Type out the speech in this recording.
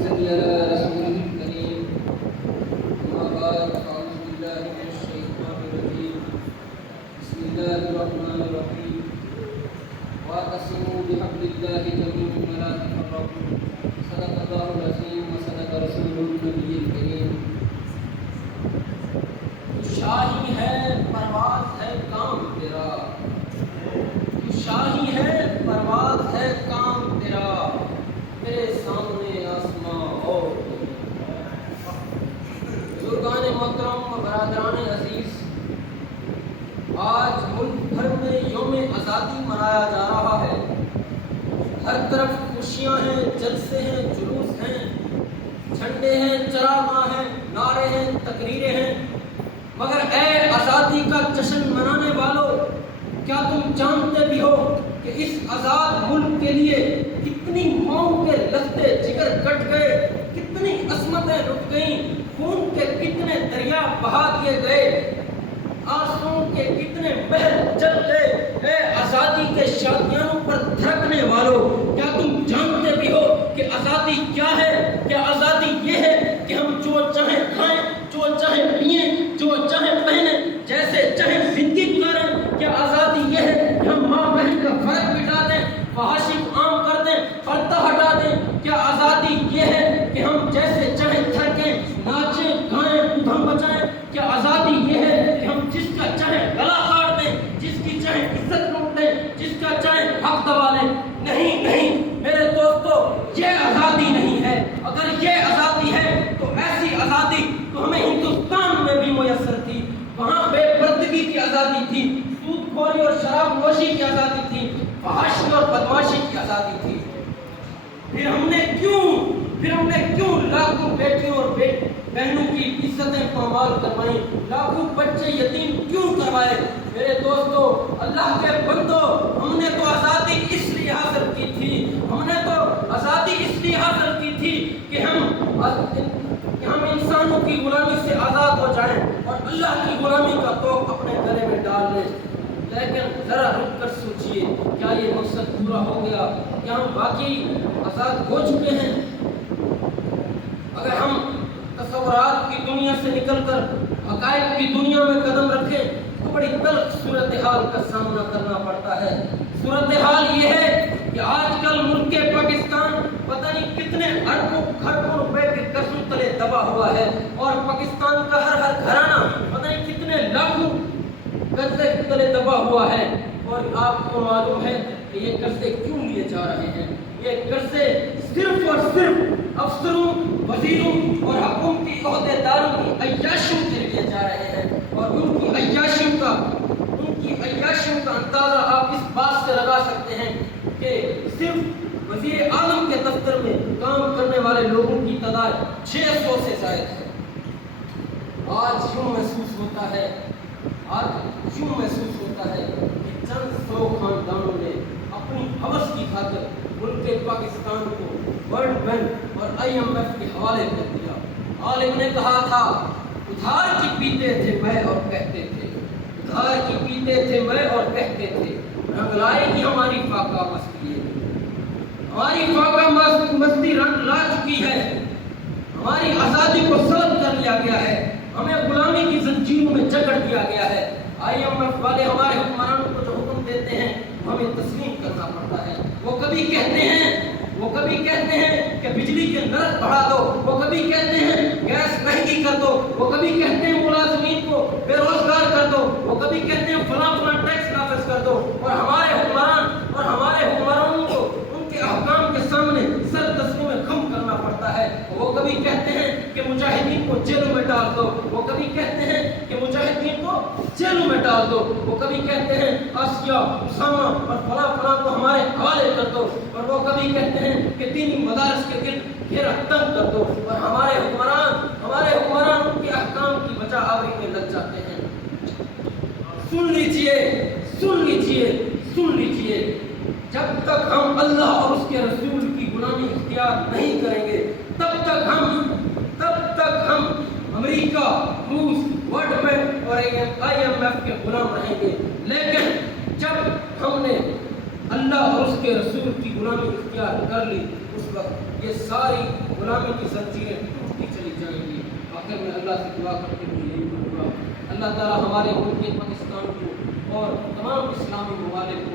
صل على رسوله الكريم. أما بعد أعوذ بالله من الشيطان الرجيم. بسم الله الرحمن الرحيم. واعتصموا بحبل الله جميعا ولا تفرقوا. صدق الله العظيم وصدق رسوله النبي الكريم. شاہی ہے پرواز ہے کام تیرا، شاہی ہے پرواز ہے کام تیرا، میرے سامنے آسماں اور بزرگان محترم و برادران عزیز، آج ملک بھر میں یوم آزادی منایا جا رہا ہے. ہر طرف خوشیاں ہیں، جلسے ہیں، جلوس ہیں، جھنڈے ہیں، چراغاں ہیں، نعرے ہیں، تقریریں ہیں. مگر اے آزادی کا جشن منانے والوں، کیا تم جانتے بھی ہو کہ اس آزاد ملک کے لیے کتنی ماؤں کے لگتے جگر کٹ گئے، کتنی عصمتیں لٹ گئیں، خون کے کتنے دریا بہا دیے گئے، آنسوؤں کے کتنے محل جل گئے. اے آزادی کے شادیانوں پر دھڑکنے والوں، کیا تم جانتے بھی ہو کہ آزادی کیا ہے؟ کیا آزادی یہ ہے کہ ہم جو چاہیں کھائیں، جو چاہیں پئیں، جو چاہیں پہنیں، جیسے چاہیں زندگی گزاریں؟ کیا آزادی یہ ہے کہ ہم ماں بہن کا فرق مٹا دیں، فحاشی عام کر دیں، پردہ ہٹا دیں؟ کیا آزادی یہ ہے کہ ہم جیسے چاہیں تھرکیں، ناچیں، گائیں، ادھم بچائیں؟ کیا آزادی یہ ہے کہ ہم جس کا چاہیں گلا کاٹ دیں، جس کی چاہیں عزت لوٹ دیں، جس کا چاہیں حق دبا لیں؟ نہیں نہیں میرے دوستو، یہ آزادی نہیں ہے. اگر یہ آزادی ہے تو ایسی آزادی تو ہمیں ہندوستان میں بھی میسر تھی. وہاں بے پردگی کی آزادی تھی، سود خوری اور شراب نوشی کی آزادی تھی، فحاشی اور بدماشی کی آزادی تھی. پھر ہم نے کیوں لاکھوں بیٹیوں اور بہنوں کی عزتیں پامال کروائیں، لاکھوں بچے یتیم کیوں کروائے؟ میرے دوستو، اللہ کے بندو، ہم نے تو آزادی اس لیے حاصل کی تھی، کہ ہم انسانوں کی غلامی سے آزاد ہو جائیں اور اللہ کی غلامی کا توق اپنے گلے میں ڈال لیں. لیکن ذرا رک کر سوچئے، کیا یہ مقصد پورا ہو گیا؟ کیا ہم واقعی آزاد ہو چکے ہیں؟ اگر ہم تصورات کی دنیا سے نکل کر حقائق کی دنیا میں قدم رکھیں تو بڑی تلخ صورتحال کا سامنا کرنا پڑتا ہے. صورتحال یہ ہے کہ آج کل ملک پاکستان پتہ نہیں کتنے اربوں خربوں روپے کے قرضوں تلے دبا ہوا ہے، اور پاکستان کا ہر گھرانہ پتہ نہیں کتنے لاکھوں قرضے تلے دبا ہوا ہے. اور آپ کو معلوم ہے کہ یہ قرضے کیوں لیے جا رہے ہیں؟ یہ قرضے صرف اور صرف افسروں، وزیروں اور حکومتی عہدے داروں کی عیاشیوں کے لیے جا رہے ہیں. اور ان کی عیاشیوں کا اندازہ آپ اس بات سے لگا سکتے ہیں کہ صرف وزیر اعظم کے دفتر میں کام کرنے والے لوگوں کی تعداد 600 سے زائد ہے. آج یوں محسوس ہوتا ہے کہ چند سو خاندانوں نے اپنی ہوس کی خاطر ملک پاکستان کو ورلڈ بینک اور IMF کے حوالے کر دیا. عالم نے کہا تھا، ادھار کی پیتے تھے میں اور کہتے تھے، رنگ لائے گی ہماری فاقہ مستی ہے. ہماری فاقہ مستی رنگ لا چکی ہے. ہماری آزادی کو سلب کر لیا گیا ہے، ہمیں غلامی کی زنجیروں میں جکڑ دیا گیا ہے. IMF والے ہمارے حکمرانوں کو جو حکم دیتے ہیں ہمیں تسلیم کرنا پڑتا ہے. وہ کبھی کہتے ہیں کہ بجلی کے نرخ بڑھا دو، وہ کبھی کہتے ہیں گیس مہنگی کر دو، وہ کبھی کہتے ہیں ملازمین کو بے روزگار کر دو، وہ کبھی کہتے ہیں فلاں ٹیکس نافذ کر دو. اور ہمارے حکمرانوں کو ان کے احکام کے سامنے سر تسلیم خم کرنا پڑتا ہے. وہ کبھی کہتے ہیں کہ مجاہدین کو جیلوں میں ڈال دو، وہ کبھی کہتے ہیں کہ مجاہدین کو جیلوں میں ڈال دو، وہ کبھی کہتے ہیں آسیہ، اسامہ اور فلاں کو ہمارے حوالے کر دو، اور وہ کبھی کہتے ہیں کہ دینی مدارس کے گرد گھیرا تنگ کر دو. اور ہمارے حکمران ان کے احکام کی بجا آوری میں لگ جاتے ہیں. سن لیجئے، جب تک ہم اللہ اور اس کے رسول کی غلامی اختیار نہیں کریں گے تب تک ہم امریکہ، روس، ورلڈ بینک اور IMF کے غلام رہیں گے. لیکن جب ہم نے اللہ اللہ اور اس کے رسول کی غلامی اختیار کر لی، اس وقت یہ ساری غلامی کی زنجیریں ٹوٹتی چلی جائیں گی۔ آخر میں اللہ سے دعا کرتے ہوئے یہی کہوں گا، اللہ تعالیٰ ہمارے ملک پاکستان کو اور تمام اسلامی ممالک